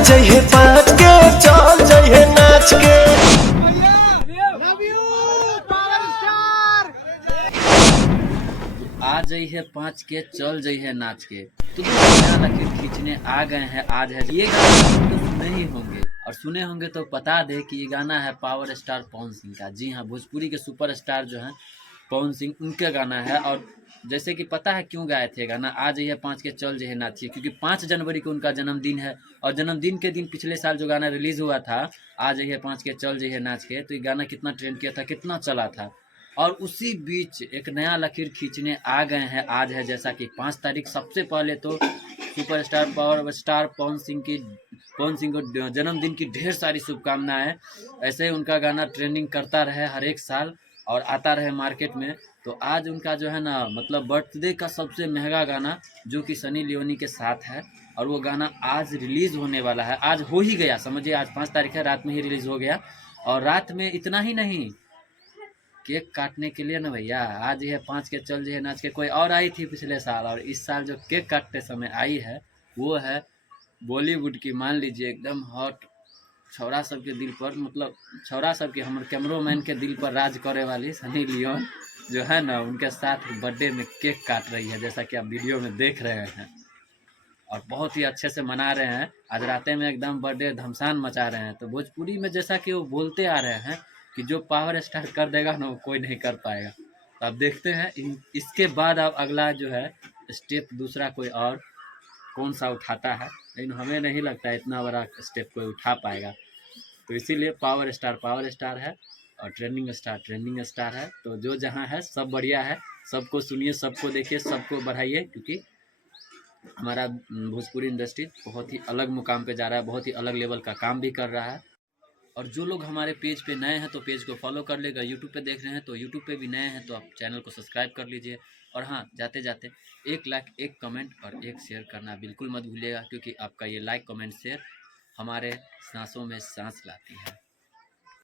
जइहे पाँच के चल जइहे नाच के। आ जाइए 5 के चल जाइए नाच के। तो लकीर खींचने आ गए हैं आज है ये गाना तो सुने ही होंगे, और सुने होंगे तो बता दे कि ये गाना है पावर स्टार पवन सिंह का। जी हाँ, भोजपुरी के सुपरस्टार जो हैं पवन सिंह, उनका गाना है। और जैसे कि पता है क्यों गाए थे गाना आ जाइए 5 के चल जाइए नाचिए, क्योंकि 5 जनवरी को उनका जन्मदिन है। और जन्मदिन के दिन पिछले साल जो गाना रिलीज हुआ था आ जाइए 5 के चल जाइए नाच के, तो ये गाना कितना ट्रेंड किया था, कितना चला था। और उसी बीच एक नया लकीर खींचने आ गए हैं आज है, जैसा कि 5 तारीख। सबसे पहले तो superstar power star Pawan Singh को जन्मदिन की ढेर सारी शुभकामनाएं। ऐसे ही उनका गाना ट्रेंडिंग करता रहे हर एक साल और आता रहे मार्केट में। तो आज उनका जो है ना मतलब बर्थडे का सबसे महंगा गाना जो कि सनी लियोनी के साथ है, और वो गाना आज रिलीज़ होने वाला है। आज हो ही गया, समझिए आज 5 तारीख है, रात में ही रिलीज़ हो गया। और रात में इतना ही नहीं, केक काटने के लिए ना भैया आज ये 5 के चल जे नाच के कोई और आई थी पिछले साल, और इस साल जो केक काटते समय आई है वो है बॉलीवुड की, मान लीजिए एकदम हॉट छौरा सबके दिल पर, मतलब छौरा सबके हमारे कैमरोमैन के दिल पर राज करे वाली सनी लियोन जो है ना, उनके साथ बर्थडे में केक काट रही है, जैसा कि आप वीडियो में देख रहे हैं। और बहुत ही अच्छे से मना रहे हैं, आज रातें में एकदम बर्थडे धमसान मचा रहे हैं। तो भोजपुरी में जैसा कि वो बोलते आ रहे हैं कि जो पावर स्टार कर देगा ना वो कोई नहीं कर पाएगा। तो अब देखते हैं इसके बाद अब अगला जो है स्टेप दूसरा कोई और कौन सा उठाता है, लेकिन हमें नहीं लगता है इतना बड़ा स्टेप कोई उठा पाएगा। तो इसीलिए पावर स्टार है और ट्रेंडिंग स्टार है। तो जो जहाँ है सब बढ़िया है, सबको सुनिए, सबको देखिए, सबको बढ़ाइए, क्योंकि हमारा भोजपुरी इंडस्ट्री बहुत ही अलग मुकाम पे जा रहा है, बहुत ही अलग लेवल का काम भी कर रहा है। और जो लोग हमारे पेज पे नए हैं तो पेज को फॉलो कर लेगा, यूट्यूब पे देख रहे हैं तो यूट्यूब पे भी नए हैं तो आप चैनल को सब्सक्राइब कर लीजिए। और हाँ, जाते जाते 1 लाइक, 1 कमेंट और 1 शेयर करना बिल्कुल मत भूलिएगा, क्योंकि आपका ये लाइक कमेंट शेयर हमारे सांसों में सांस लाती है।